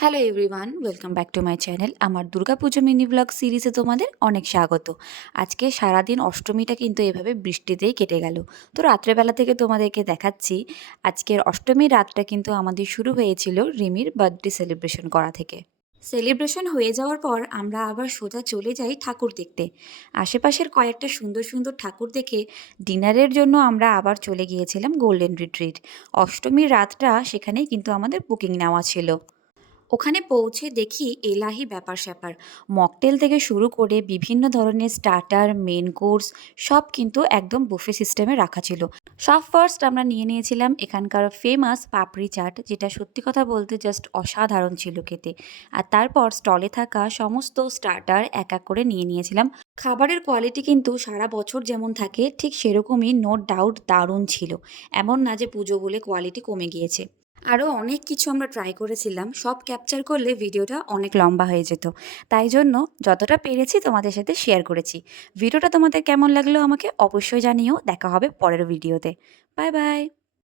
Hello everyone, welcome back to my channel. আমার Durga Puja mini blog সিরিজে তোমাদের অনেক স্বাগত। আজকে সারাদিন অষ্টমীটা কিন্তু এভাবে বৃষ্টিতেই কেটে গেল। তো রাত্রেবেলা থেকে তোমাদেরকে দেখাচ্ছি আজকের অষ্টমীর রাতটা কিন্তু আমাদের শুরু হয়েছিল রিমির বার্থডে সেলিব্রেশন করা থেকে। সেলিব্রেশন হয়ে যাওয়ার পর আমরা আবার সোজা চলে যাই ঠাকুর দেখতে। আশেপাশের কয়েকটা সুন্দর সুন্দর ঠাকুর দেখে ডিনারের জন্য আমরা আবার চলে গিয়েছিলাম গোল্ডেন রিট্রিট। অষ্টমীর রাতটা সেখানেই কিন্তু আমাদের বুকিং নেওয়া ছিল। ওখানে পৌঁছে দেখি এলাহি ব্যাপার-স্যাপার। মকটেল থেকে শুরু করে বিভিন্ন ধরনের স্টার্টার, মেইন কোর্স সব কিন্তু একদম বুফে সিস্টেমে রাখা ছিল। সব ফার্স্ট আমরা নিয়ে নিয়েছিলাম এখানকার ফেমাস পাপড়ি চাট, যেটা সত্যি কথা বলতে জাস্ট অসাধারণ ছিল খেতে। আর তারপর স্টলে থাকা সমস্ত স্টার্টার এক এক করে নিয়ে নিয়েছিলাম। খাবারের কোয়ালিটি কিন্তু সারা বছর যেমন থাকে ঠিক সেরকমই নো ডাউট দারুণ ছিল। এমন না যে পুজো বলে কোয়ালিটি কমে গিয়েছে। আরও অনেক কিছু আমরা ট্রাই করেছিলাম, সব ক্যাপচার করলে ভিডিওটা অনেক লম্বা হয়ে যেত। তাই জন্য যতটা পেরেছি তোমাদের সাথে শেয়ার করেছি। ভিডিওটা তোমাদের কেমন লাগলো আমাকে অবশ্যই জানিও। দেখা হবে পরের ভিডিওতে। Bye bye.